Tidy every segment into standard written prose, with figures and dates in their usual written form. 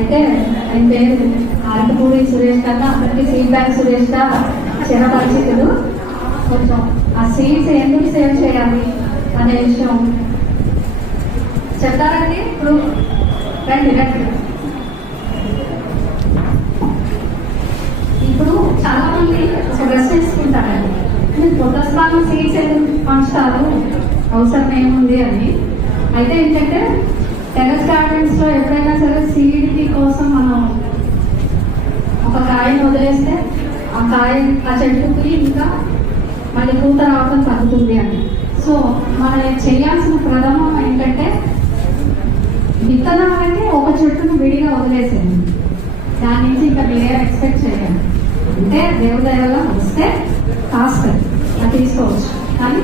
అయితే ఆయన పేరు ఆరకపూడి సురేష్ కన్నా అందరికీ సీడ్ బ్యాంక్ సురేష్ గా చిన్న పరిస్థితులు. కొంచెం ఆ సీడ్స్ ఎందుకు సేవ్ చేయాలి అనే విషయం చెప్తారండి. ఇప్పుడు రండి రండి. ఇప్పుడు చాలా మంది డ్రెస్ తీసుకుంటారండి, పొద్దుస్థానం సీడ్స్ ఎందుకు పంచుతారు, అవసరం ఏముంది అని. అయితే ఏంటంటే టెర్రస్ గార్డెన్స్ లో ఎప్పుడైనా సరే సీడ్ కోసం మనం ఒక కాయను వదిలేస్తే ఆ చెట్టుకి ఇంకా మళ్ళీ పూత రావడం తగ్గుతుంది అని. సో మనం చేయాల్సిన ప్రథమం ఏంటంటే విత్తనాలకి ఒక చెట్టును విడిగా వదిలేసేది, దాని నుంచి ఇంకా వేరే ఎక్స్పెక్ట్ చేయాలి. అంటే దేవుడి దయవల్ల వస్తే కాస్తుంది అది తీసుకోవచ్చు, కానీ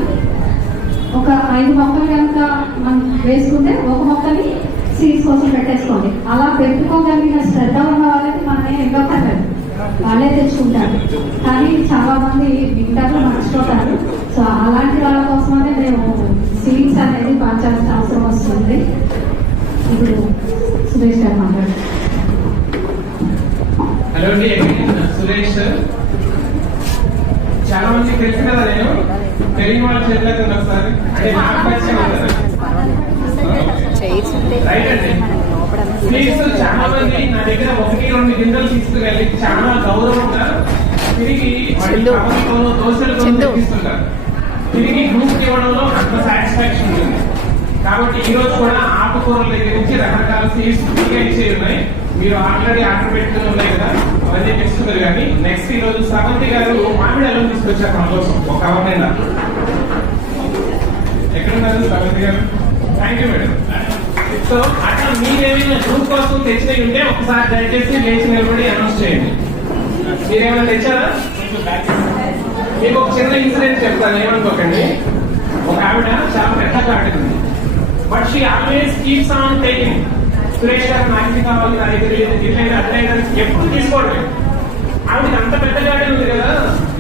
ఒక 5 మొక్కలు కనుక మనం వేసుకుంటే ఒక మొక్కని సీడ్స్ కోసం పెట్టేసుకోండి. అలా పెట్టుకోగలిగిన శ్రద్ధ ఉన్న వాళ్ళకి మనమే ఇవ్వక్కర్లేదు, వాళ్ళే తెచ్చుకుంటారు. కానీ చాలా మంది వింటర్లో మర్చిపోతారు. సో అలాంటి వాళ్ళ కోసమనే మేము సీడ్స్ అనేది పంచాల్సిన అవసరం వస్తుంది. ఇప్పుడు సురేష్ గారు మాట్లాడారు. హలో అండి, సురేష్. చాలా మంది తెలుసు కదా, నేను తెలియని వాళ్ళ చేతులతో ఒకసారి అంటే నాకు పరిచయం రైట్ అండి. ప్లీజ్ చాలా మంది నా దగ్గర 1-2 గింజలు తీసుకువెళ్ళి చాలా గౌరవంగా తిరిగి దోశలు తీసుకుంటారు. తిరిగి గ్రూప్ ఇవ్వడంలో అంత సాటిస్ఫాక్షన్ ఉంటుంది. కాబట్టి ఈ రోజు కూడా ఆకుకూరల దగ్గర నుంచి రకరకాల సీడ్స్ ఫ్రీగా ఇచ్చే ఉన్నాయి. మీరు ఆల్రెడీ ఆర్డర్ పెట్టుకుని ఉన్నాయి కదా, అవన్నీ తెచ్చుకున్నారు. కానీ నెక్స్ట్ ఈ రోజు సమంతి గారు మామిడి అల్లం తీసుకొచ్చారు మన కోసం ఒక కవర్. ఎక్కడున్నారు సమంతి గారు? Thank you madam. సో అట్లా మీరేమైనా గ్రూప్ కోసం తెచ్చినవి ఉంటే ఒకసారి దయచేసి లేచి నిలబడి అనౌన్స్ చేయండి. మీరేమైనా తెచ్చారా? మీకు ఒక చిన్న ఇన్సిడెంట్ చెప్తాను, ఏమనుకోకండి. ఒక ఆవిడ చాలా పెద్ద గార్డెన్ ఉంది, but she always keeps on taking. Suresh గారు నాకు ఇది కావాలి, నా దగ్గర ఇట్లయినా అట్లయినా ఎప్పుడు తీసుకోవడమే. ఆవిడకి అంత పెద్ద గార్డెన్ ఉంది కదా,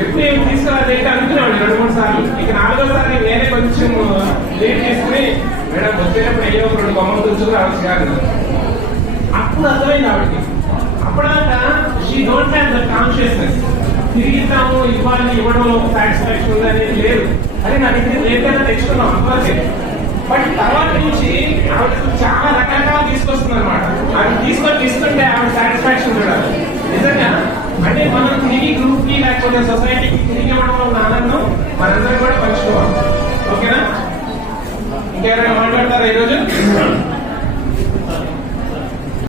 ఎప్పుడు ఏమి తీసుకురాలి అయితే అనుకునేవాడు 2-3 సార్లు. ఇక 4వ సారి నేనే కొంచెం లేట్ చేసుకుని మేడం వచ్చేటప్పుడు అయ్యో 2 బొమ్మలు తులుచుకు రావచ్చు కాదు. అప్పుడు అర్థమైంది ఆవిడకి. అప్పుడంతా she don't have the consciousness. తిరిగిస్తాము ఇవ్వాలి, ఇవ్వడంలో ఒక సాటిస్ఫాక్షన్ ఉందని లేదు. అదే నా దగ్గర లేకపోతే తెచ్చుకున్నాం అంతే. బట్ తర్వాత నుంచి ఆవిడ చాలా రకరకాలు తీసుకొస్తుంది అనమాట. ఆవిడ తీసుకొని ఇస్తుంటే ఆవిడ సాటిస్ఫాక్షన్ చూడాలి. నిజంగా అంటే మనం తిరిగి గ్రూప్ కి లేకపోతే సొసైటీకి తిరిగి ఇవ్వడంలో ఉన్న ఆనందం మనందరం కూడా పంచుకోవాలి. ఓకేనా? ఇంకెవరైనా మాట్లాడతారా ఈరోజు?